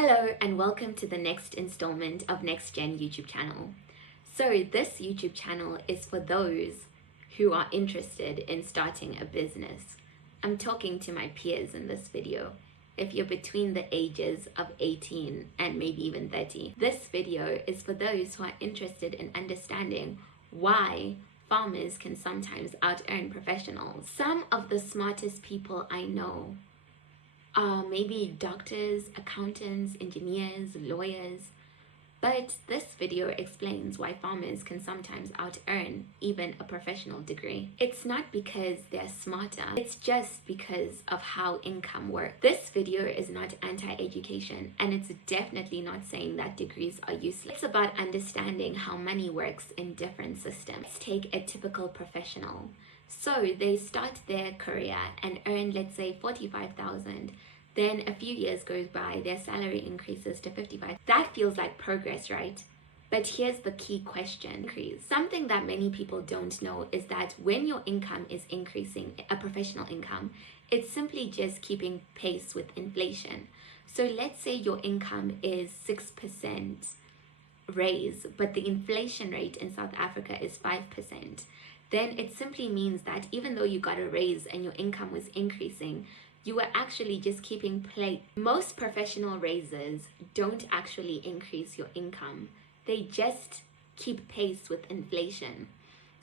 Hello and welcome to the next installment of Next Gen YouTube channel. So this YouTube channel is for those who are interested in starting a business. I'm talking to my peers in this video. If you're between the ages of 18 and maybe even 30, this video is for those who are interested in understanding why farmers can sometimes out-earn professionals. Some of the smartest people I know maybe doctors, accountants, engineers, lawyers, but this video explains why farmers can sometimes out-earn even a professional degree. It's not because they're smarter, it's just because of how income works. This video is not anti-education, and it's definitely not saying that degrees are useless. It's about understanding how money works in different systems. Let's take a typical professional. So they start their career and earn, let's say, 45,000. Then a few years goes by, their salary increases to 55. That feels like progress, right? But here's the key question. Something that many people don't know is that when your income is increasing, a professional income, it's simply just keeping pace with inflation. So let's say your income is 6% raise, but the inflation rate in South Africa is 5%. Then it simply means that even though you got a raise and your income was increasing, you were actually just keeping pace. Most professional raises don't actually increase your income. They just keep pace with inflation.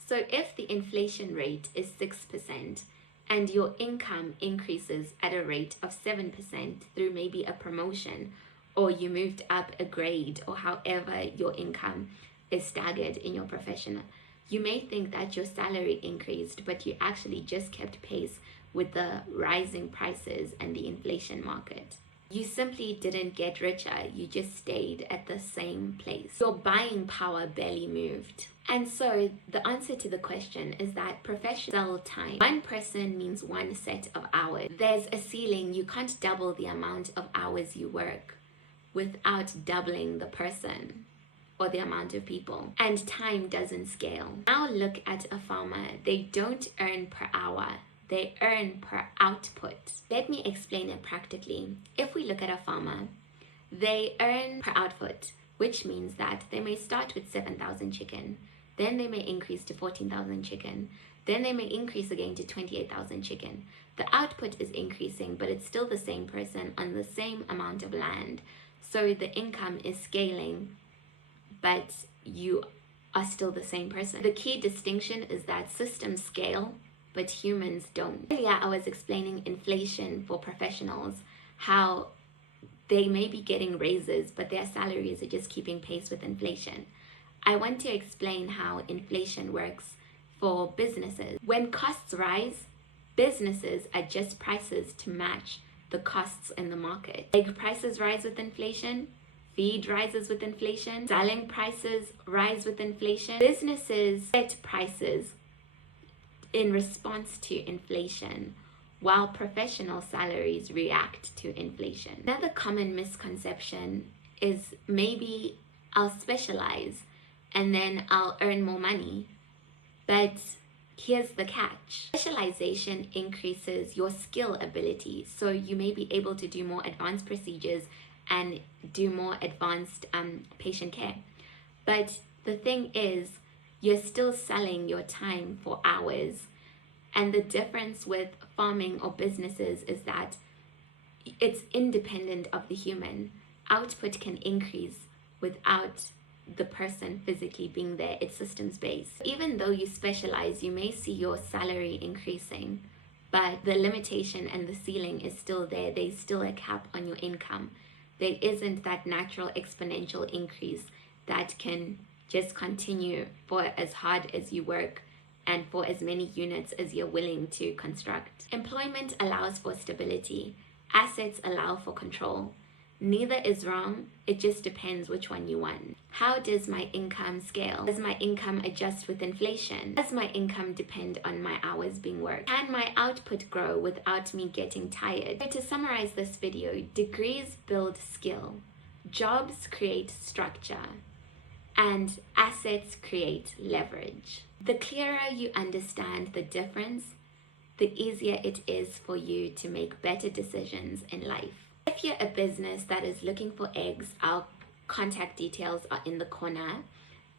So if the inflation rate is 6% and your income increases at a rate of 7% through maybe a promotion, or you moved up a grade, or however your income is staggered in your profession, you may think that your salary increased, but you actually just kept pace with the rising prices and the inflation market. You simply didn't get richer, you just stayed at the same place. Your buying power barely moved. And so the answer to the question is that professionals sell time. One person means one set of hours. There's a ceiling. You can't double the amount of hours you work without doubling the person or the amount of people. And time doesn't scale. Now look at a farmer. They don't earn per hour. They earn per output. Let me explain it practically. If we look at a farmer, they earn per output, which means that they may start with 7,000 chicken, then they may increase to 14,000 chicken, then they may increase again to 28,000 chicken. The output is increasing, but it's still the same person on the same amount of land. So the income is scaling, but you are still the same person. The key distinction is that systems scale, but humans don't. Earlier, I was explaining inflation for professionals, how they may be getting raises, but their salaries are just keeping pace with inflation. I want to explain how inflation works for businesses. When costs rise, businesses adjust prices to match the costs in the market. Egg prices rise with inflation, feed rises with inflation, selling prices rise with inflation. Businesses set prices in response to inflation, while professional salaries react to inflation. Another common misconception is maybe I'll specialize and then I'll earn more money. But here's the catch. Specialization increases your skill ability, so you may be able to do more advanced procedures and do more advanced patient care. But the thing is, you're still selling your time for hours. And the difference with farming or businesses is that it's independent of the human. Output can increase without the person physically being there. It's systems based. Even though you specialize, you may see your salary increasing, but the limitation and the ceiling is still there. There's still a cap on your income. There isn't that natural exponential increase that can just continue for as hard as you work and for as many units as you're willing to construct. Employment allows for stability. Assets allow for control. Neither is wrong, it just depends which one you want. How does my income scale? Does my income adjust with inflation? Does my income depend on my hours being worked? Can my output grow without me getting tired? So to summarize this video, degrees build skill, jobs create structure, and assets create leverage. The clearer you understand the difference, the easier it is for you to make better decisions in life. If you're a business that is looking for eggs, our contact details are in the corner.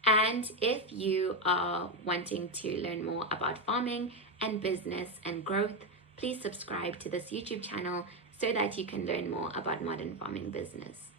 And if you are wanting to learn more about farming and business and growth, please subscribe to this YouTube channel so that you can learn more about modern farming business.